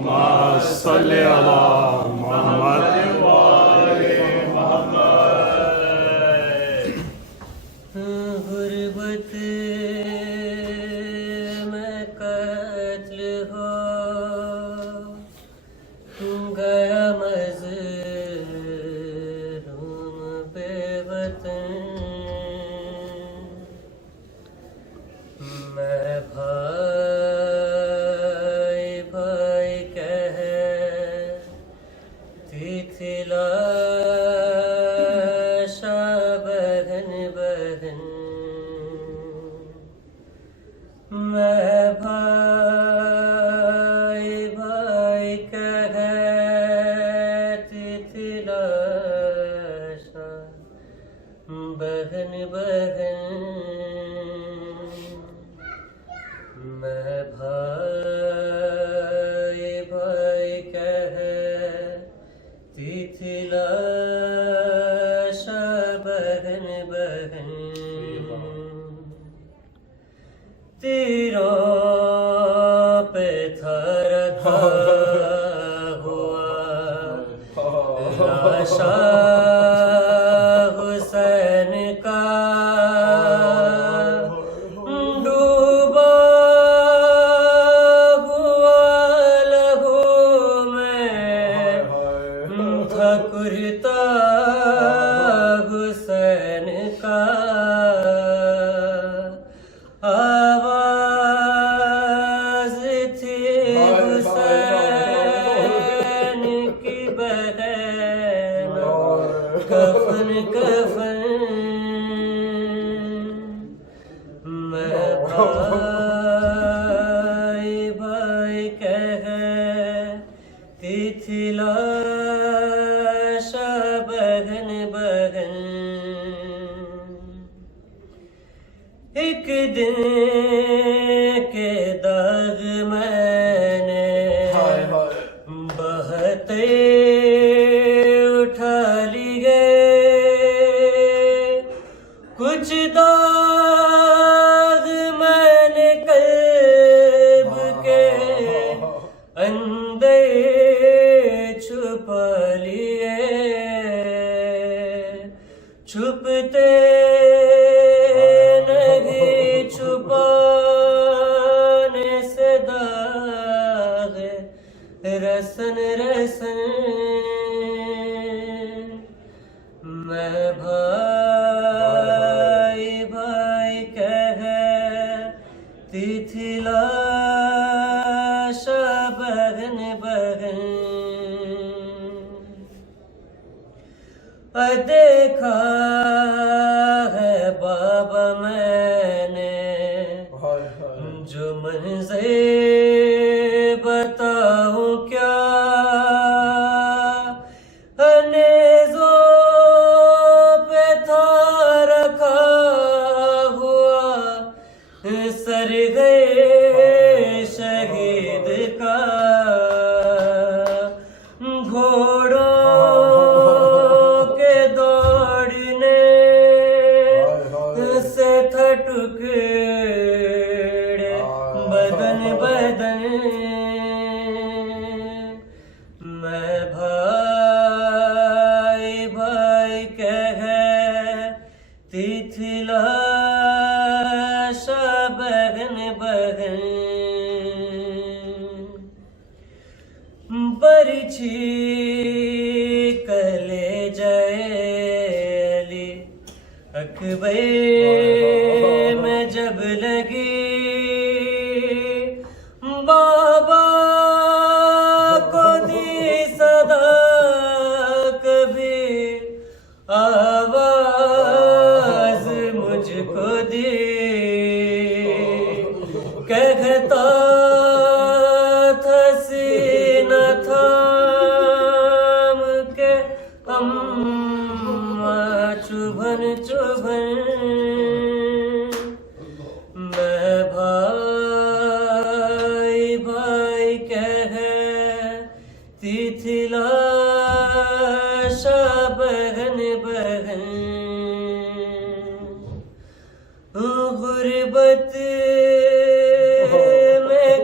सल्ले अला मोहम्मद। गुरबत में कत्ल हो गया मज़लूम बेवतन, मैं भाई भाई कहती थी लाशा बहन बहन, मैं भाई भाई कहती थी लाशा बहन बहन, मैं भाई भाई कहती थी लाशा बहन बहन। तीरों पे था रखा हुआ लाशा हुसैन का, डूबा हुआ लहू में था कुर्ता हुसैन का, आवाज थी हुसैन की बहन, कफन कफन, मैं भाई भाई कहती थी लाशा बहन बहन। एक दिन के दाग मैंने बहते उठा लिए, कुछ दाग मैंने कल्ब के अंदर छुपा लिए, छुपते छुपाने से दाग रसन रसन, मैं भाई भाई कहती थी लाशा बहन बहन। देखा है बाबा मैंने जो मंज़र बताऊं क्या, नेज़ों पे था रखा हुआ सर गए शहीद का, घोड़ों के दौड़ने से था टुकड़े बदन बदन, मैं भाई भाई कहती थी लाशा बहन बहन। बरछी कले जैली अकबर में जब लगी, बाबा को दी सदा कभी आवाज मुझको दी, कहता था सीना थाम के अम्मा चुभन चुभन, मैं भाई भाई कहती थी लाशा बहन बहन। गुरबत में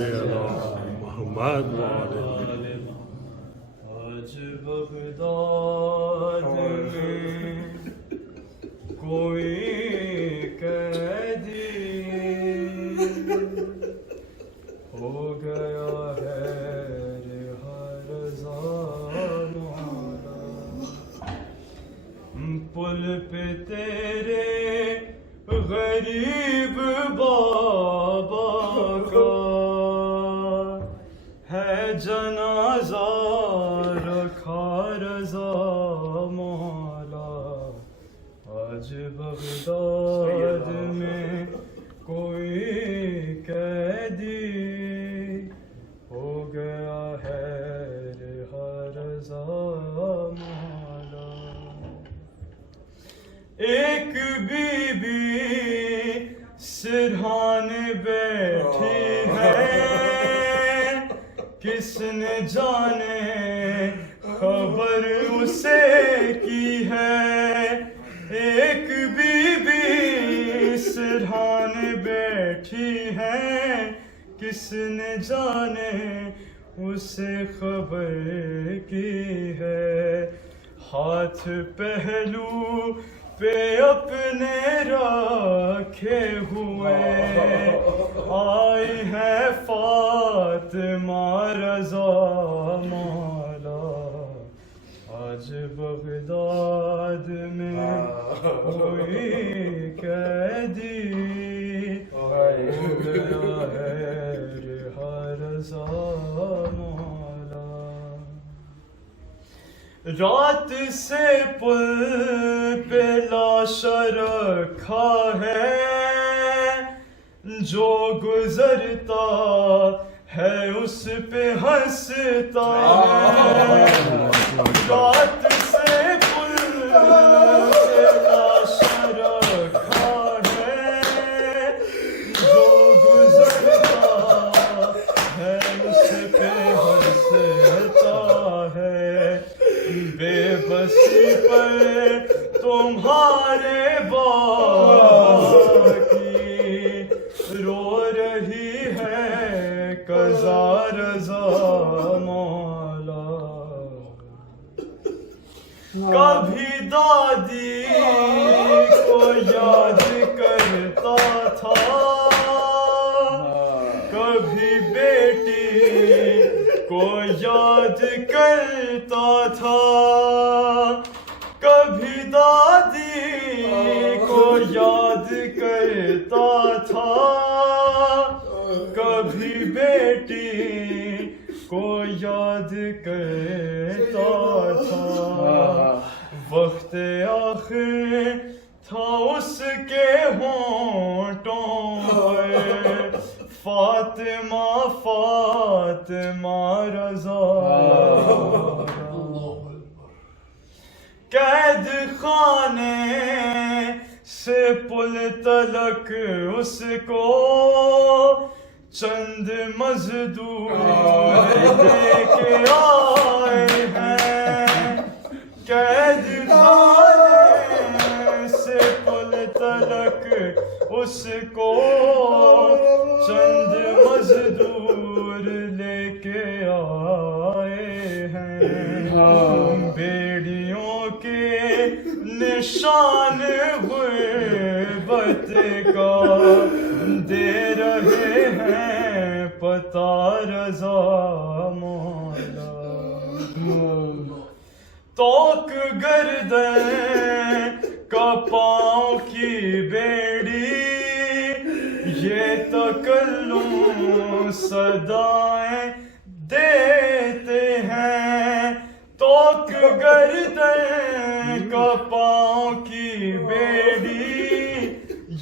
मोहम्मद वाले आज बगदाद में कोई कैदी हो गया है रिहा मौला। पुल पे तेरे गरीब बाबा का है जनाजा रखा रजा मौला। आज बगदाद में कोई कैदी हो गया है रिहा रजा मौला। एक बीबी सिरहाने बैठी है, किसने जाने खबर उसे की है। एक बीबी सिरहाने बैठी है, किसने जाने उसे खबर की है। हाथ पहलू पे अपने रखे हुए आई है फातिमा रज़ा मौला। आज बगदाद में कोई कैदी हो गया है रिहा रज़ा मौला। रात से पुल पे लाश रखा है, जो गुजरता है उस पे हंसता है। रात से पुल पे लाश रखा है, जो गुजरता है उस पे हंसता है। बेबसी पर तुम्हारे बाकी रो रही है कज़ा रज़ा मौला। कभी दादी को याद करता था, कभी बेटी को याद करता था। कभी दादी को याद करता था, कभी बेटी को याद करता था। वक्त आखिर था उसके होंठों पर फातिमा फातिमा रज़ा। कैद खाने से पुल तलक उसको चंद मजदूर लेके आए हैं। कैद खाने से पुल तलक उसको चंद मजदूर लेके आए हैं। बेड़ियों के निशान गुर्बत का दे रहे हैं पता रज़ा मौला। तोक गर्दन का पाँव की बेड़ी, ये तकल्लुम सदाएं देते हैं। तोक गर्दन का पाँव की बेड़ी,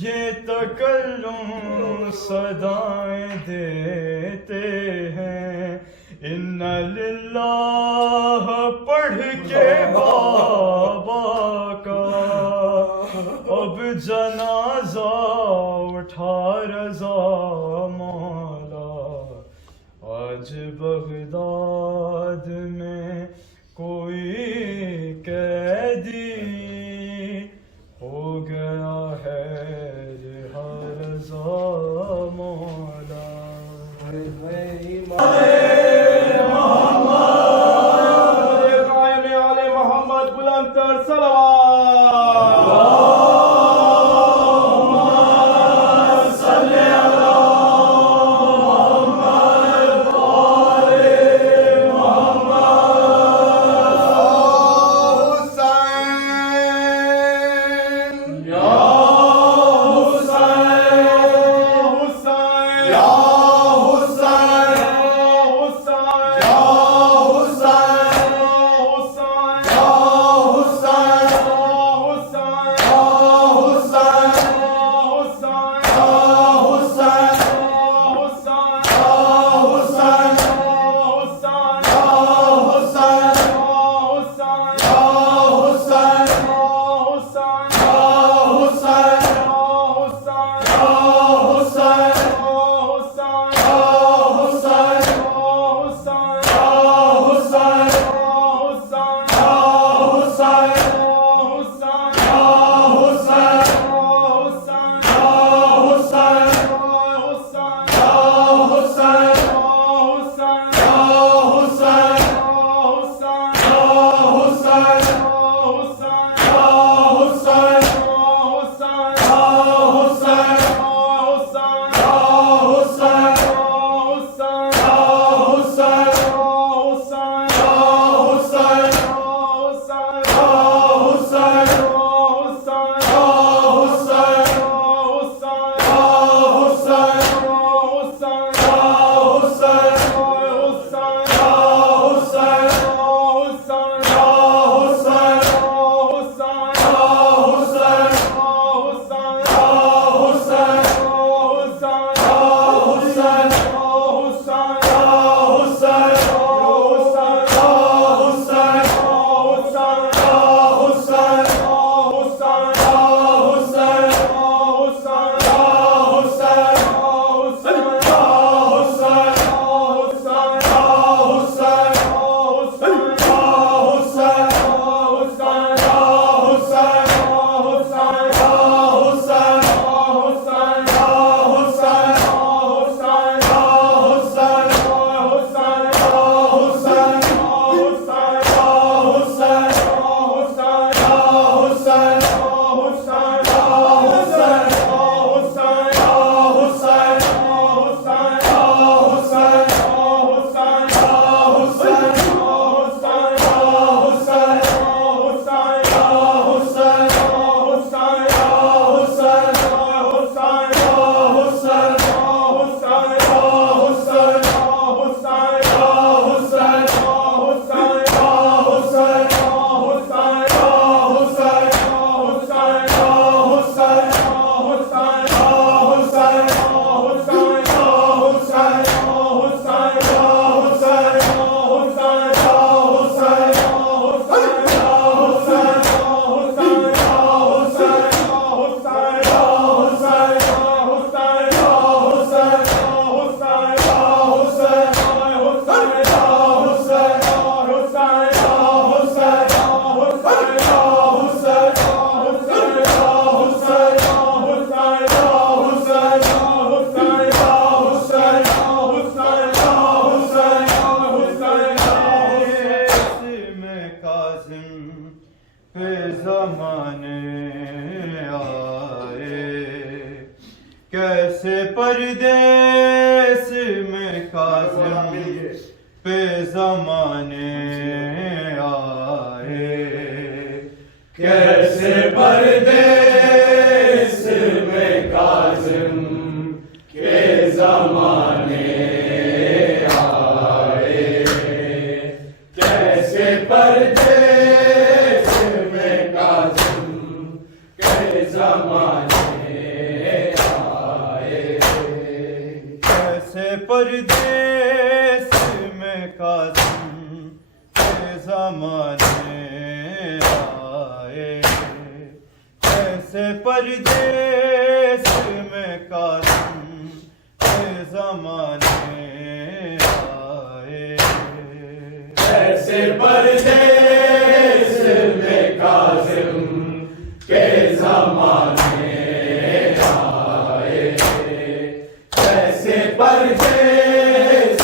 ये तकल्लुम सदाएं देते हैं। इन्ना लिल्लाह पढ़ के बाबा का अब जनाजा उठा रज़ा मौला। आज बगदाद में कोई कैदी हो गया है रिहा रज़ा मौला। कायम आले मोहम्मद बुलंद कर सलवात। कैसे परदेस में काज़िम पे ज़माने आए, कैसे परदेस में काज़िम के ज़माने आए, कैसे परदेस में काज़िम के ज़माने परदेस में काज़िम के ज़माने आए, कैसे परदेस में काज़िम के ज़माने आए, कैसे परदेस में काज़िम के ज़माने आए, कैसे परदेस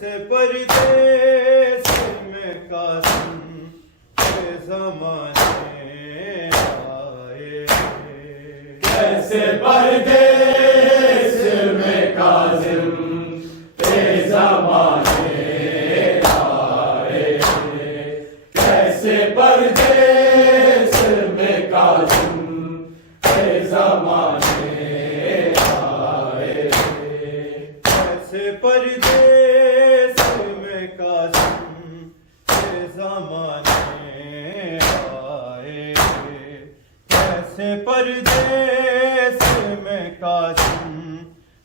कैसे परदेस में कासिम के ज़माने आए, कैसे परदेस में काज़िम के ज़माने आए, कैसे परदेस में काज़िम के ज़माने आए, कैसे परदेस में कासिम के ज़माने आए, कैसे परदेस में कासिम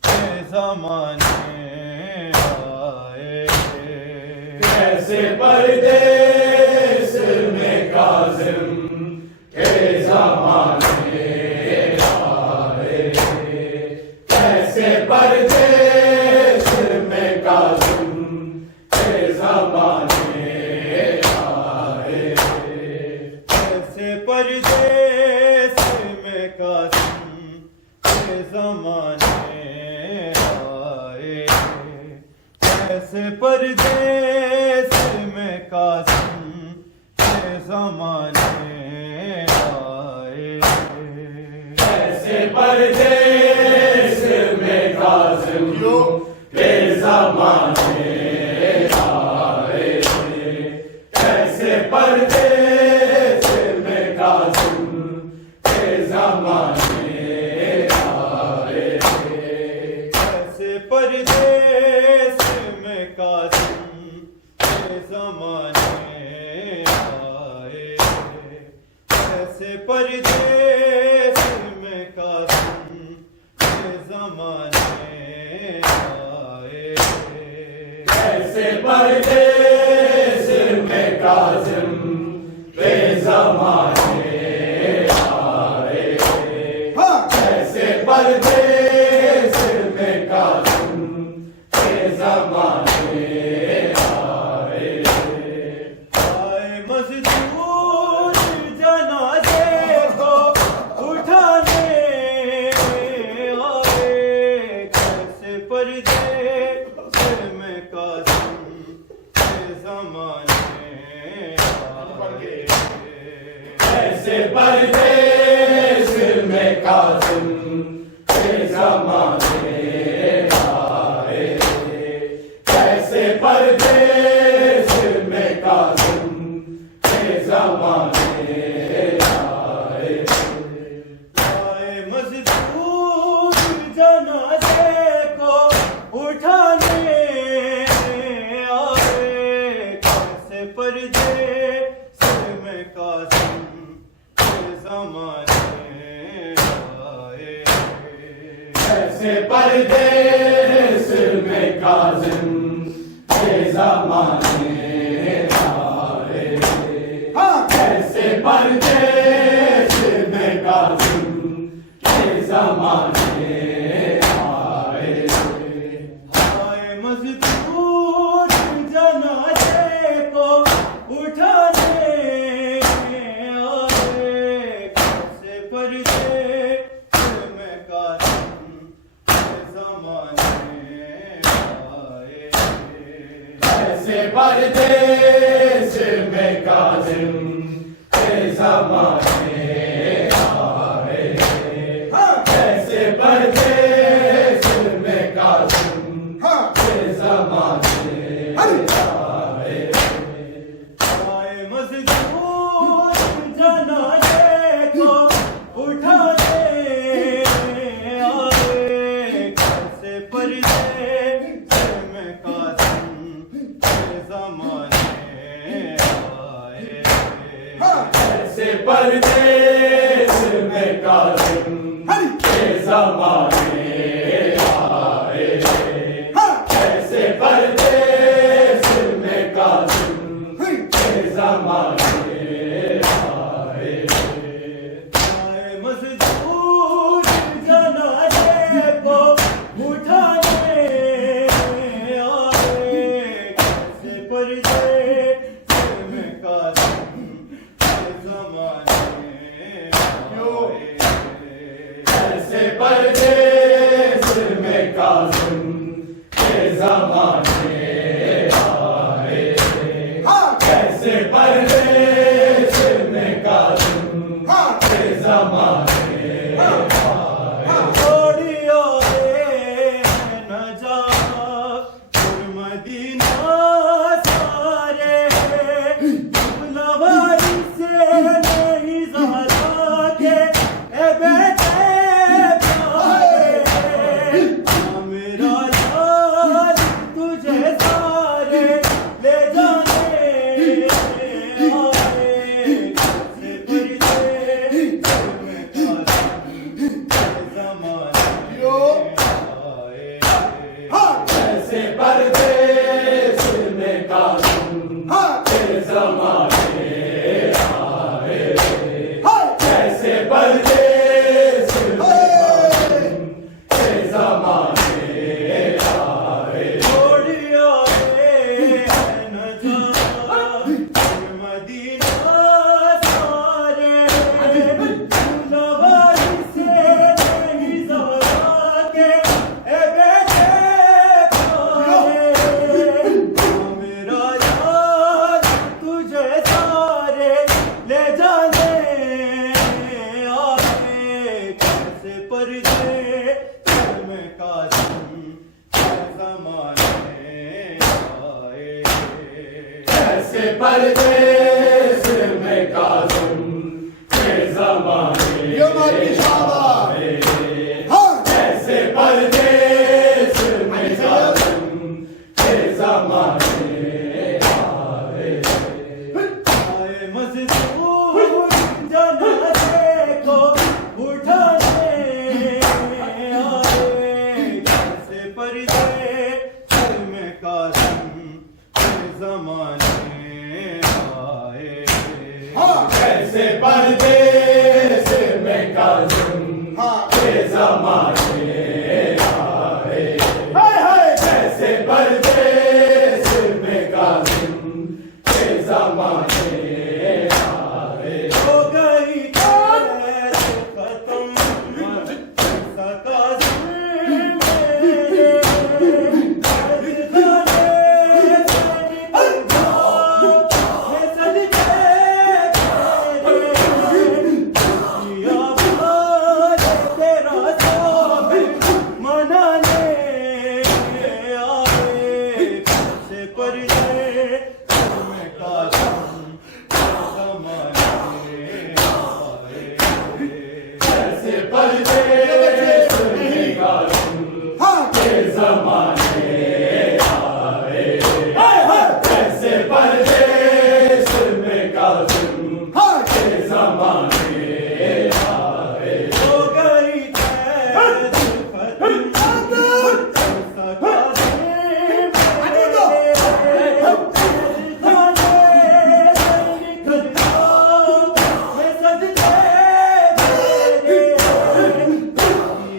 के ज़माने आए, कैसे परदेस में काज़िम के ज़माने आए, कैसे परदेस में काज़िम के ज़माने आए, कैसे परदेस में कासिम के ज़माने आए, कैसे परदेस में कासिम के ज़माने आए, कैसे परदेस में काज़िम के ज़माने आए, कैसे परदेस में काज़िम के ज़माने आए, कैसे परदेस में कासिम के ज़माने आए, कैसे परदेस में कासिम के ज़माने आए, कैसे परदेस में काज़िम के ज़माने आए, कैसे परदेस में काज़िम के ज़माने आए, आए मज़दूर जनाज़े को उठाने आए, कैसे परदेस में कासिम के ज़माने आए, कैसे परदेस में काज़िम के ज़माने आए, कैसे परदेस में काज़िम के ज़माने आए, आए मज़दूर जनाज़े को उठाने आए, कैसे परदेस में कासिम के ज़माने आए, कैसे परदेस में काज़िम के ज़माने आए, कैसे परदेस में काज़िम के ज़माने आए, आए मज़दूर जनाज़े को उठाने आए, कैसे परदेस में कासिम के ज़माने आए, कैसे परदेस में काज़िम के ज़माने आए, कैसे परदेस में काज़िम के ज़माने आए, आए मज़दूर जनाज़े को उठाने आए, कैसे परदेस में कासिम के ज़माने आए, कैसे परदेस में काज़िम के ज़माने आए, कैसे परदेस में काज़िम के ज़माने आए, आए मज़दूर जनाज़े को उठाने आए, कैसे परदेस में कासिम के ज़माने आए, कैसे परदेस में काज़िम के ज़माने कैसे परदेस में काज़िम के ज़माने ये हमारी शाबाश। आए। हाँ। कैसे परदेस में काज़िम के ज़माने आए। आए मजदूर जनाजे को उठाने आए, कैसे परदेस में काज़िम के ज़माने आए। हाँ। कैसे परदेस में काज़िम हाँ। के ज़माने आए। हाय हाय। कैसे परदेस में काज़िम के ज़माने आए। हो गई कैद खत्म सा काज़िम मेरे, कैदखाने से निकल जाओ, मैं सजदे तेरे। या भाई तेरा स्वागत मनाने आए, कैसे परदेस में काज़िम ज़माने आए। कैसे परदेस में काज़िम हाँ। के ज़माने आए। हाय हाय। कैसे परदेस में काज़िम हाँ। के ज़माने आए। हो गई कैद खत्म सा काज़िम मेरे, कैदखाने से निकल जाओ, मैं सजदे तेरे।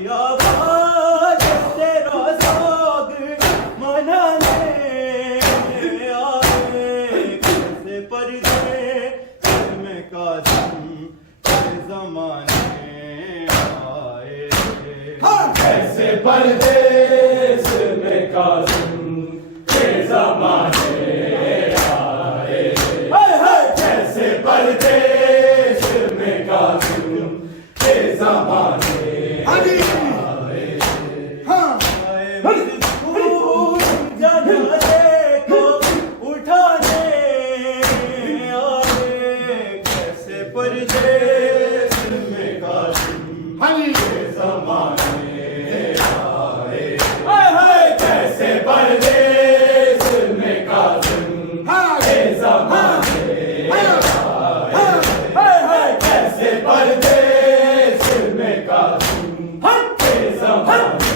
या भाई तेरा स्वागत मनाने आए, कैसे परदेस में काज़िम के ज़माने आए। हाँ। कैसे परदेस में काज़िम के ज़माने आए। हाय हाय। कैसे परदेस में काज़िम के ज़माने हाँ जी। आए। हाँ। आए मजदूर जनाजे को उठाने आए, कैसे परदेस में काज़िम हाँ जी। के ज़माने आए। हाय हाय। कैसे परदेस में काज़िम हाँ। के ज़माने हाँ। हाय हाय। कैसे परदेस में काज़िम के ज़माने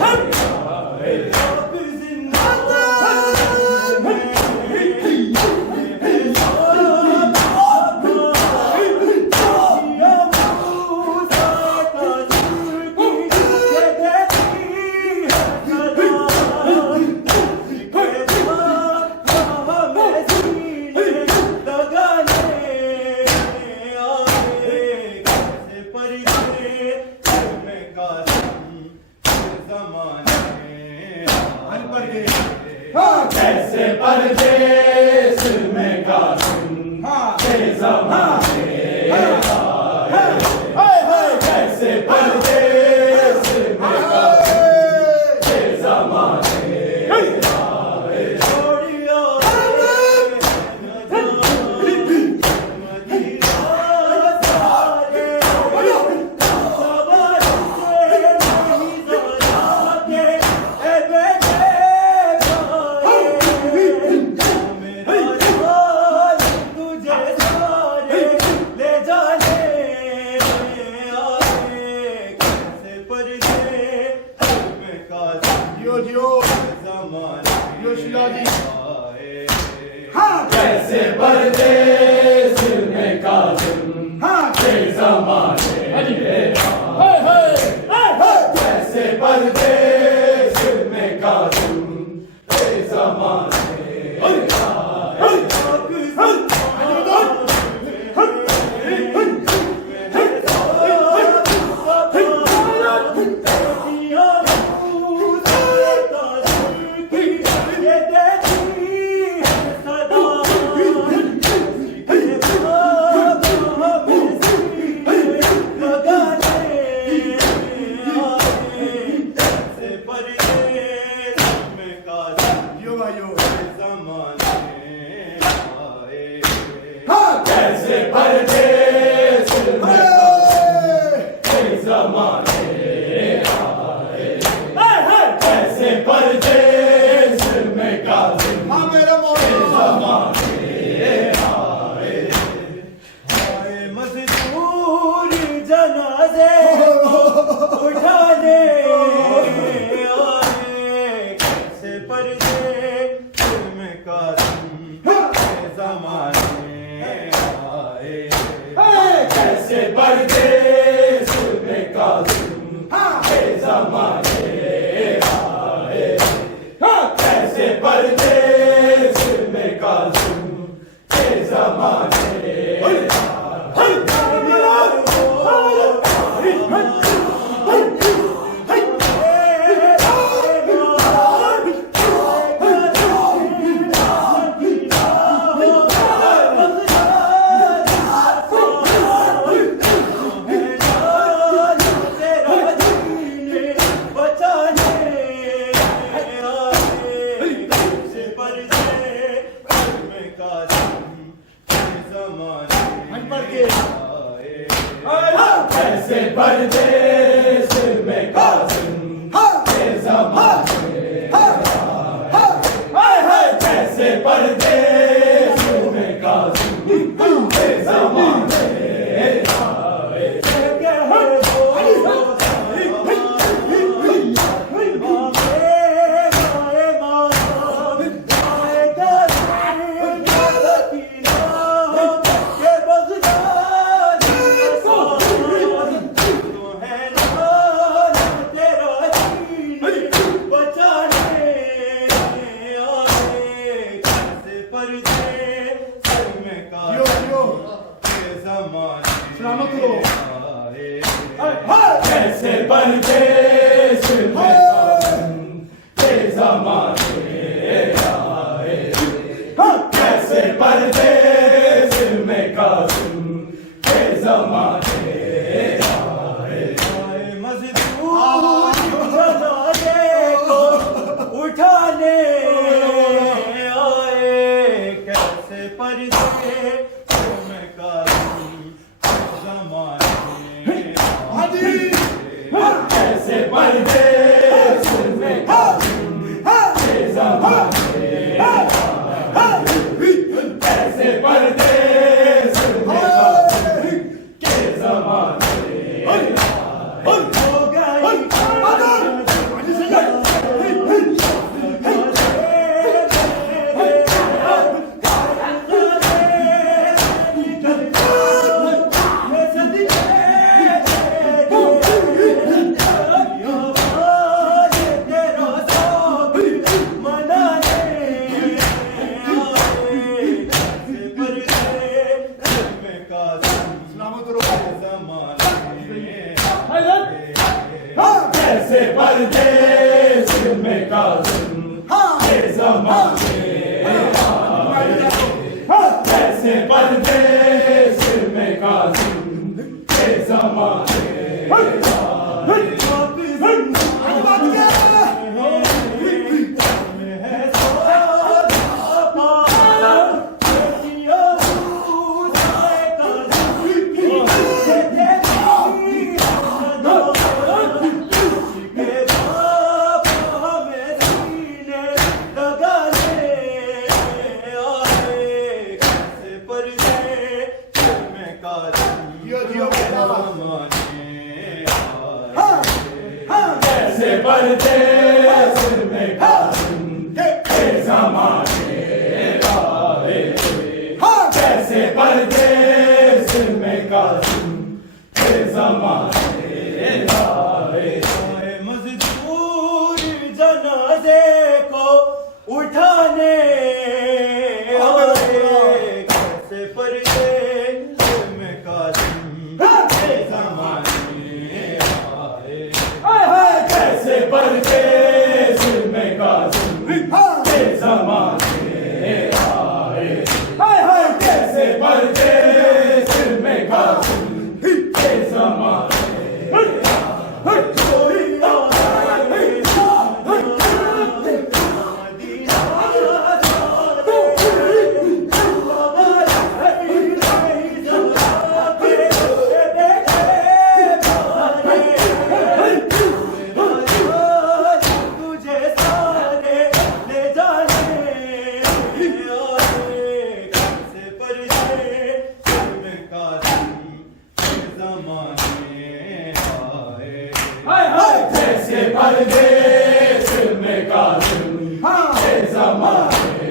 आए। अब जिंदा में हाँ। कैसे परदेस में काज़िम हाँ। के ज़माने आए। हाय हाय। कैसे परदेस में काज़िम के ज़माने आए। छोड़ियो जियो जियो। यो शिला जी। हाँ। कैसे परदेस में काज़िम हाँ। के ज़माने आए। हाय हाय। हाय हाय। कैसे परदेस में काज़िम के ज़माने आए। परदेस में काज़िम यो भाइयों। परदेस में कासिम के ज़माने आए। कैसे परदेस में कासिम के ज़माने आए। कैसे परदेस में कासिम के ज़माने कैसे परदेस में कासिम के ज़माने आए। कैसे परदेस में कासिम के ज़माने आए। सलामत हो। कैसे परदेस में कासिम के ज़माने आए। कैसे परदेस में कासिम के ज़माने आए। मजदूर जनाजे को उठाने आए। कैसे परदेस में कासिम के ज़माने आए। कैसे परदेस में कासिम के ज़माने आए। कैसे परदेस में कासिम के ज़माने आए। हो गई सलामत रहो। कैसे परदेस में कासिम के ज़माने आए। कैसे परदेस में कासिम के ज़माने कैसे परदेस में कासिम के ज़माने आए। कैसे परदेस में कासिम के ज़माने आए। मजदूर जनाजे को उठाने आए। कैसे परदेस में कासिम के ज़माने आए। कैसे परदेस में कासिम के ज़माने आए। कैसे परदेस में कासिम के ज़माने तुझे सारे ले जाने जमाने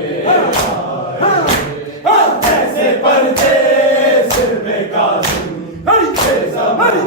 कैसे परदेस में कासिम के जमाने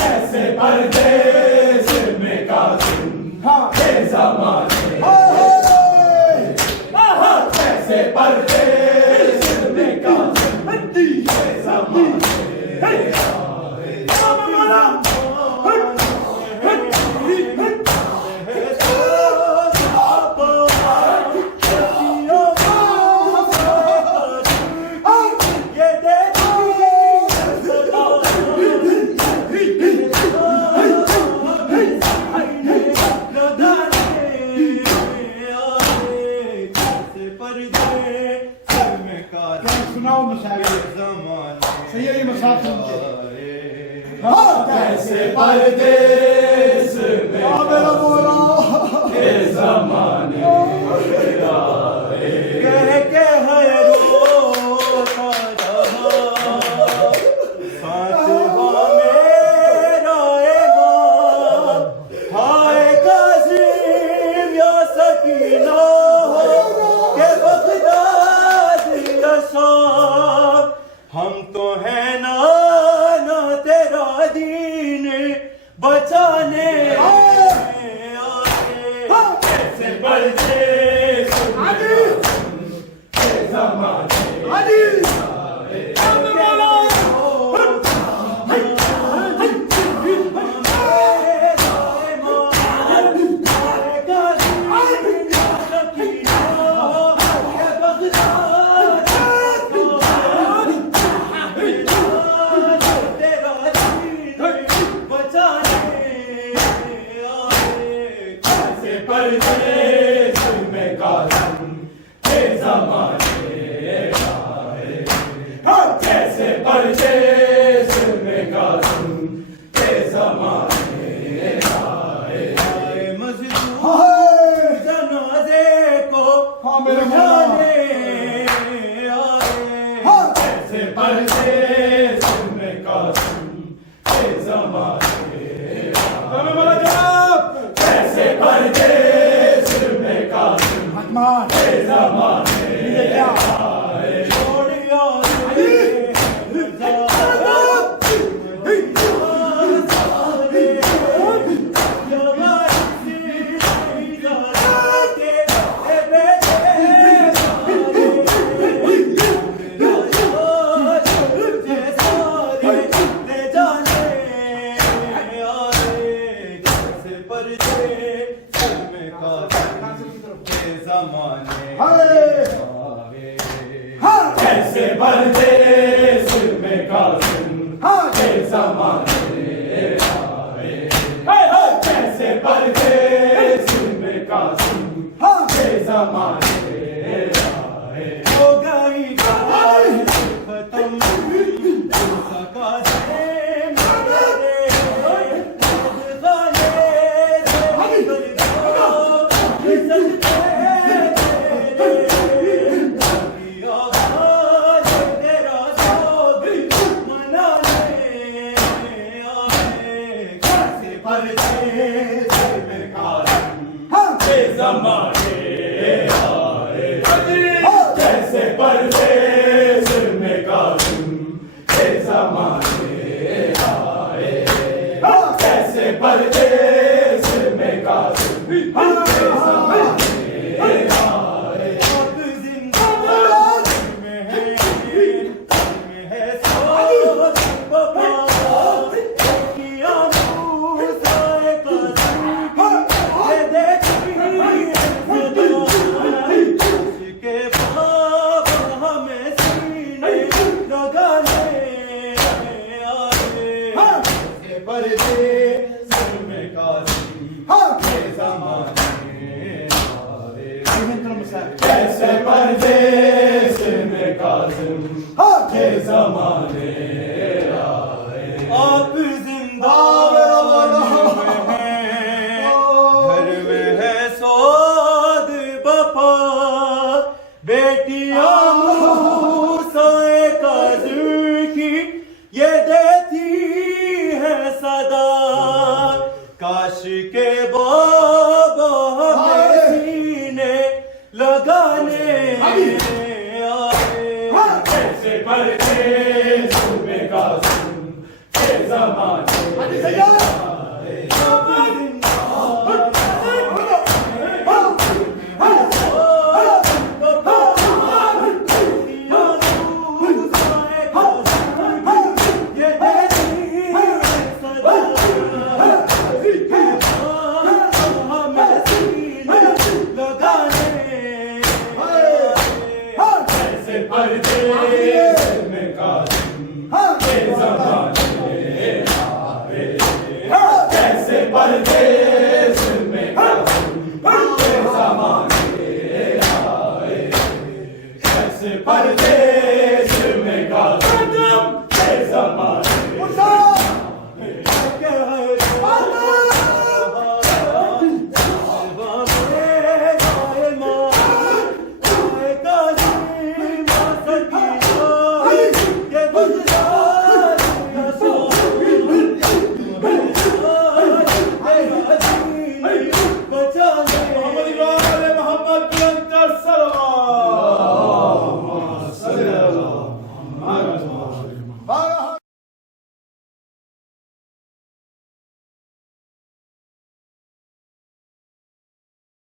कैसे परदेस में कासिम के जमाने कैसे परदेस में कासिम के सुनाओ मुशायरे सही है ये मसाल सुनते कैसे परदेस में मेरा बोला के जमाने कह के है रोता रहा फातिमा मेरा इमाम हाय कासिम या सकीना के बगदाद या शाम हम तो हैं ना तेरा दीन बचाने आए कैसे परदेस के जमाने परदेस में कासिम के जमाने कैसे परदेस में कासिम के जमाने मजदूर जनाजे को मेरे उठाने कैसे परदेस में कासिम के जमाने कैसे परदेस में कासिम हकमान के जमाने कैसे परदेस में कासिम के जमाने कैसे परदेस में कासिम के जमाने हो गई खत्म जमाने कैसे परदेस में कासिम के जमाने कैसे परदेस में कासिम के परदेस में कासिम के जमाने कैसे परदेस में कासिम के जमाने आए। आप जिंदा हैं, घर में है सौद बपा, बेटियां मूसाए काज़ी की ये देती है सदा। काश के बाबा हमें सीने लगाने आए। कैसे परदेस में कासिम के जमाने